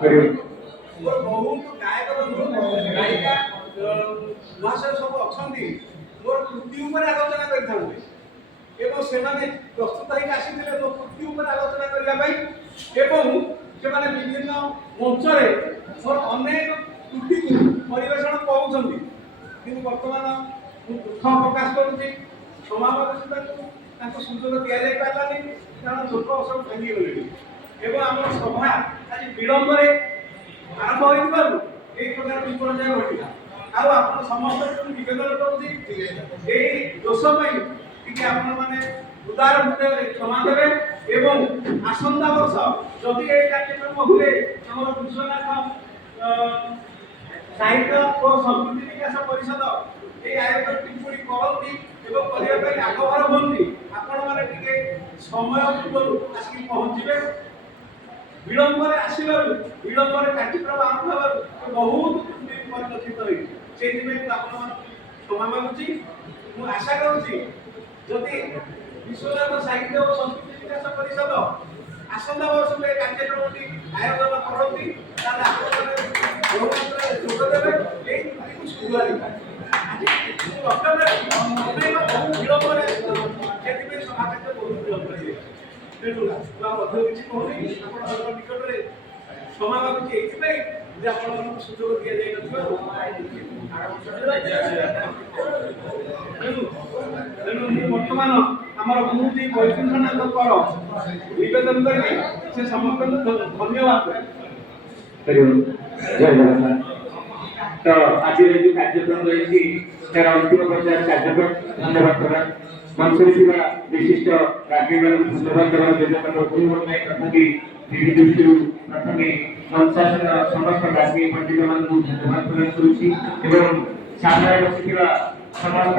ବହୁତ ଗାୟକ ବନ୍ଧୁ ଗାୟିକା ମହାଶୟ ସବୁ ଅଛନ୍ତି ମୋର କୃତି ଉପରେ ଆଲୋଚନା କରିଥାନ୍ତି ଏବଂ ସେମାନେ ପ୍ରସ୍ତୁତ ହେଇକି ଆସିଥିଲେ ମୋ କୃତି ଉପରେ ଆଲୋଚନା କରିବା ପାଇଁ ଏବଂ ସେମାନେ ବିଭିନ୍ନ ମଞ୍ଚରେ ମୋର ଅନେକ କୃତିକୁ ପରିବେଷଣ କରୁଛନ୍ତି କିନ୍ତୁ ବର୍ତ୍ତମାନ ମୁଁ ଦୁଃଖ ପ୍ରକାଶ କରୁଛି ସମାବେଶକୁ ତାଙ୍କୁ ସୁଯୋଗ ଦିଆଯାଇ ପାରିଲାନି କାରଣ ଲୋକ ସବୁ ଭାଙ୍ଗିଗଲେଣି ଏବଂ ଆମର ସଭା ଆଜି ବିଳମ୍ବରେ ଆରମ୍ଭ ହୋଇଥିବାରୁ ଏହି ପ୍ରକାର ବିପର୍ଯ୍ୟୟ ଘଟିଲା ଆଉ ଆପଣ ସମସ୍ତଙ୍କୁ ନିବେଦନ କରୁଛି ଏହି ଦୋଷ ପାଇଁ ଟିକେ ଆପଣମାନେ ଉଦାର ହୃଦୟରେ କ୍ଷମା ଦେବେ ଏବଂ ଆସନ୍ତା ବର୍ଷ ଯଦି ଏହି କାର୍ଯ୍ୟକ୍ରମ ହୁଏ ଆମର ବିଶ୍ୱନାଥ ସାହିତ୍ୟ ଓ ସଂସ୍କୃତି ବିକାଶ ପରିଷଦ এই আয়োজন কিপরি করନ୍ତି এবং କରିବା ପାଇଁ ଆଗଭର ହୁଅନ୍ତି ଆପଣମାନେ ଟିକେ ସମୟ ପୂର୍ବରୁ ଆସିକି ପହଞ୍ଚିବେ ବିଳମ୍ବରେ ଆସିବାରୁ ବିଳମ୍ବରେ କାର୍ଯ୍ୟକ୍ରମ ଆରମ୍ଭ ହେବାରୁ ବହୁତ ପରିଲକ୍ଷିତ ହୋଇଛି ସେଇଥିପାଇଁ ମୁଁ ଆପଣମାନଙ୍କୁ କ୍ଷମା ମାଗୁଛି ମୁଁ ଆଶା କରୁଛି ଯଦି ବିଶ୍ୱନାଥ ସାହିତ୍ୟ ଓ ସଂସ୍କୃତି ବିକାଶ ପରିଷଦ ଆସନ୍ତା ବର୍ଷକୁ ଏ କାର୍ଯ୍ୟକ୍ରମଟି ଆୟୋଜନ କରନ୍ତି ତାହେଲେ ଆପଣମାନେ ବହୁ ମାତ୍ରାରେ ଯୋଗ ଦେବେ ଏହି ତ୍ରୁଟିକୁ ସୁଧାରିବା ବିଳମ୍ବରେ ସେଥିପାଇଁ ସମାଜରେ ବହୁତ ବିଳମ୍ବ ହେଇଯାଇଛି ତେଣୁ ମଧ୍ୟ କିଛି କହୁନି ଆପଣଙ୍କ ନିକଟରେ କ୍ଷମା ମାଗୁଛି ଏଇଥିପାଇଁ ଯେ ଆପଣମାନଙ୍କୁ ସୁଯୋଗ ଦିଆଯାଇନଥିବାରୁ ତେଣୁ ମୁଁ ବର୍ତ୍ତମାନ ଆମର ଗୁରୁଜୀ ବୈକୁଣ୍ଠନାଥ କର ନିବେଦନ କରିବି ସେ ସମସ୍ତଙ୍କୁ ଧନ୍ୟବାଦ ଜୟ ଜଗନ୍ନାଥ। तो आज जो कार्यक्रम रही तार अंतिम पर्यायर कार्यक्रम धन्यवाद प्रदान मंच विशिष्ट राजनीति धन्यवाद प्रदान तथा विधि दृष्टि प्रथम मंचासन समस्त राजनीति पंडित मान धन्यवाद प्रदान करुँच सामने बसिथिबा समस्त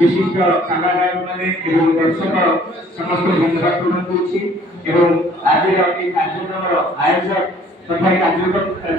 विशिष्ट कलाकार माने दर्शक समस्त धन्यवाद प्रदान करुँच आज कार्यक्रम आयोजक तथा कार्यक्रम